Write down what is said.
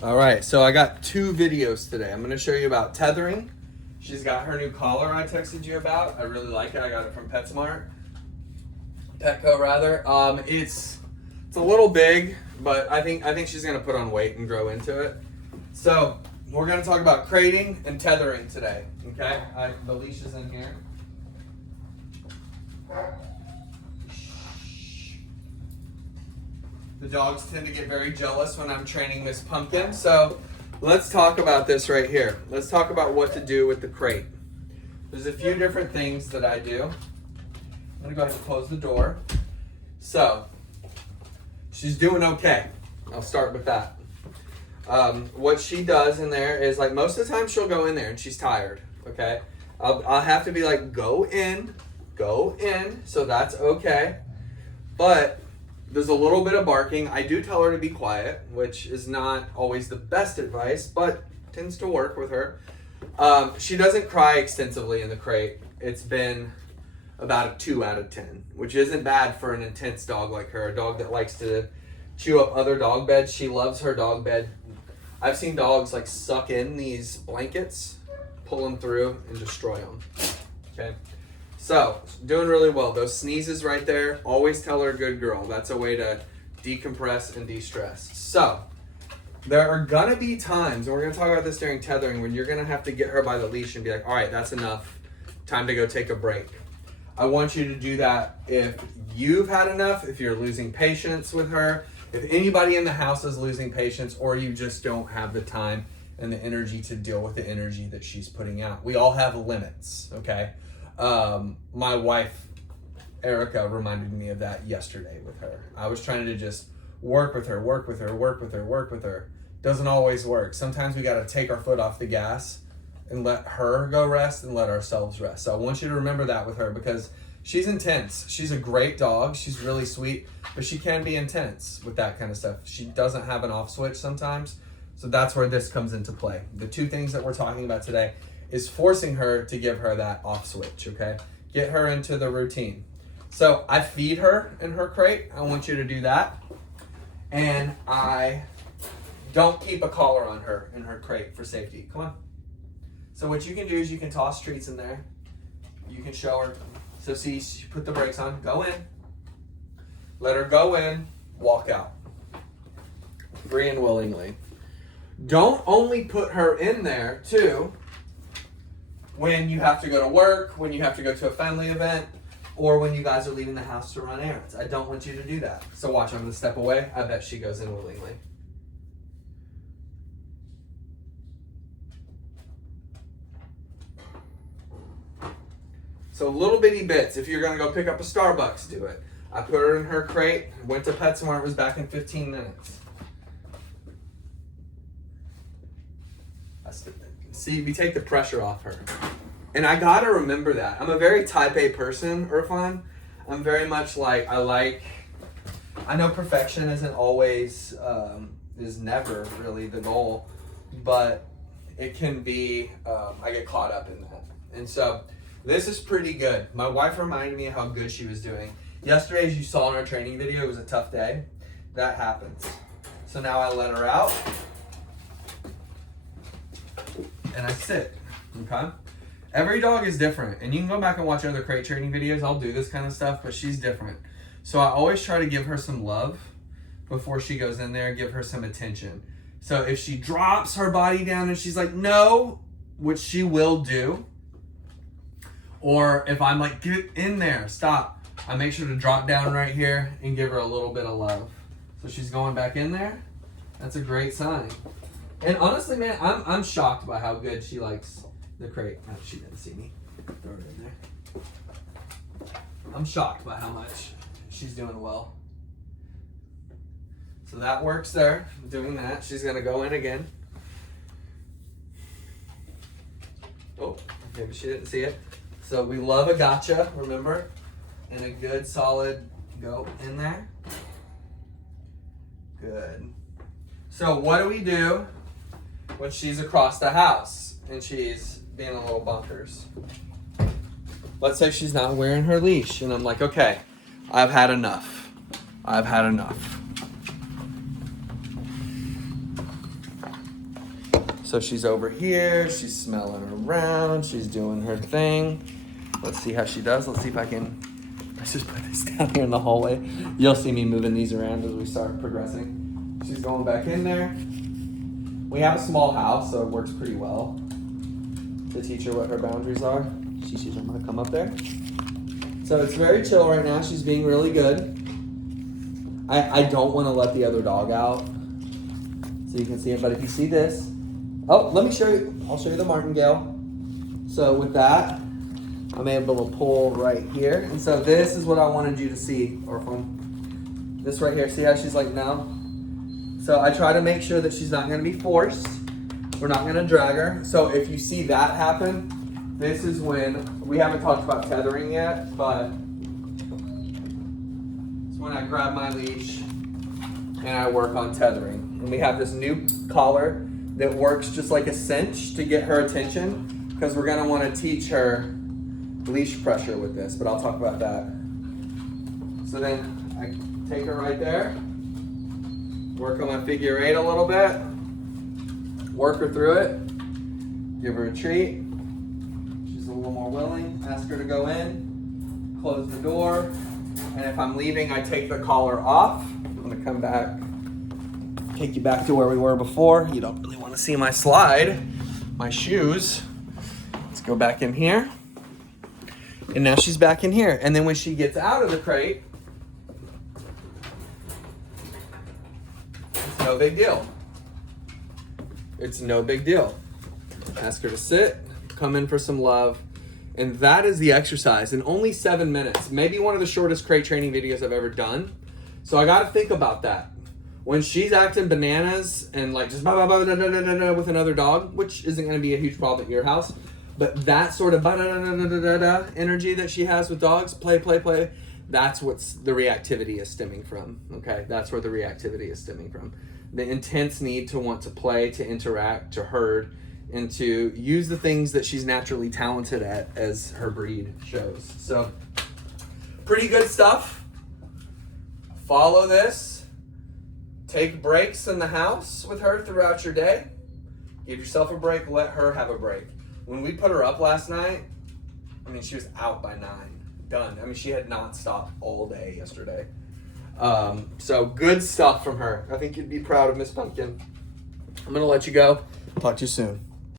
All right, so I got 2 videos today. I'm going to show you about tethering. She's got her new collar I texted you about. I really like it. I got it from PetSmart. Petco rather. It's a little big, but I think she's going to put on weight and grow into it. So we're going to talk about crating and tethering today. Okay, the leash is in here. The dogs tend to get very jealous when I'm training this pumpkin. So let's talk about this right here. Let's talk about what to do with the crate. There's a few different things that I do. I'm gonna go ahead and close the door. So she's doing okay. I'll start with that. What she does in there is, like, most of the time she'll go in there and she's tired. Okay, I'll have to be like, go in. So that's okay. But there's a little bit of barking. I do tell her to be quiet, which is not always the best advice, but tends to work with her. She doesn't cry extensively in the crate. It's been about a 2 out of 10, which isn't bad for an intense dog like her, a dog that likes to chew up other dog beds. She loves her dog bed. I've seen dogs like suck in these blankets, pull them through, and destroy them. Okay. So, doing really well. Those sneezes right there, always tell her good girl. That's a way to decompress and de-stress. So, there are gonna be times, and we're gonna talk about this during tethering, when you're gonna have to get her by the leash and be like, all right, that's enough. Time to go take a break. I want you to do that if you've had enough, if you're losing patience with her, if anybody in the house is losing patience, or you just don't have the time and the energy to deal with the energy that she's putting out. We all have limits, okay? My wife, Erica, reminded me of that yesterday with her. I was trying to just work with her. Doesn't always work. Sometimes we got to take our foot off the gas and let her go rest and let ourselves rest. So I want you to remember that with her, because she's intense. She's a great dog. She's really sweet, but she can be intense with that kind of stuff. She doesn't have an off switch sometimes. So that's where this comes into play. The 2 things that we're talking about today is forcing her to give her that off switch, okay? Get her into the routine. So I feed her in her crate. I want you to do that. And I don't keep a collar on her in her crate for safety. Come on. So what you can do is you can toss treats in there. You can show her. So see, she put the brakes on. Go in. Let her go in. Walk out. Free and willingly. Don't only put her in there, too, when you have to go to work, when you have to go to a family event, or when you guys are leaving the house to run errands. I don't want you to do that. So watch, I'm going to step away. I bet she goes in willingly. So little bitty bits. If you're going to go pick up a Starbucks, do it. I put her in her crate, went to PetSmart, was back in 15 minutes. See, we take the pressure off her. And I gotta remember that. I'm a very type A person, Irfan. I'm very much like, I know perfection isn't always, is never really the goal, but it can be, I get caught up in that. And so, this is pretty good. My wife reminded me of how good she was doing. Yesterday, as you saw in our training video, it was a tough day. That happens. So now I let her out. And I sit, okay? Every dog is different, and you can go back and watch other crate training videos. I'll do this kind of stuff, but she's different. So I always try to give her some love before she goes in there, give her some attention. So if she drops her body down and she's like, no, which she will do, or if I'm like, get in there, stop, I make sure to drop down right here and give her a little bit of love. So she's going back in there. That's a great sign. And honestly, man, I'm shocked by how good she likes the crate. Oh, she didn't see me. Throw it in there. I'm shocked by how much she's doing well. So that works there. Doing that. She's going to go in again. Oh, maybe she didn't see it. So we love a gotcha, remember? And a good solid go in there. Good. So what do we do when she's across the house and she's being a little bonkers? Let's say she's not wearing her leash and I'm like, okay, I've had enough. So she's over here, she's smelling around, she's doing her thing. Let's see how she does. Let's see if I can, let's just put this down here in the hallway. You'll see me moving these around as we start progressing. She's going back in there. We have a small house, so it works pretty well to teach her what her boundaries are. She sees I'm gonna come up there. So it's very chill right now. She's being really good. I don't want to let the other dog out so you can see it, but if you see this, oh, let me show you. I'll show you the martingale. So with that, I'm able to pull right here. And so this is what I wanted you to see, or from this right here. See how she's like, no? So I try to make sure that she's not going to be forced. We're not going to drag her. So if you see that happen, this is when, we haven't talked about tethering yet, but it's when I grab my leash and I work on tethering. And we have this new collar that works just like a cinch to get her attention, because we're going to want to teach her leash pressure with this, but I'll talk about that. So then I take her right there, work on my figure 8 a little bit, work her through it, give her a treat. She's a little more willing. Ask her to go in, close the door, and if I'm leaving, I take the collar off. I'm gonna come back, take you back to where we were before. You don't really want to see my slide, my shoes. Let's go back in here. And now she's back in here. And then when she gets out of the crate, it's no big deal. It's no big deal. Ask her to sit, come in for some love. And that is the exercise in only 7 minutes. Maybe one of the shortest crate training videos I've ever done. So I got to think about that. When she's acting bananas and like just with another dog, which isn't going to be a huge problem at your house, but that sort of energy that she has with dogs, play, that's what's the reactivity is stemming from, okay? That's where the reactivity is stemming from. The intense need to want to play, to interact, to herd, and to use the things that she's naturally talented at as her breed shows. So, pretty good stuff. Follow this. Take breaks in the house with her throughout your day. Give yourself a break, let her have a break. When we put her up last night, I mean, she was out by 9, done. I mean, she had not stopped all day yesterday. So good stuff from her. I think you'd be proud of Miss Pumpkin. I'm gonna let you go. Talk to you soon.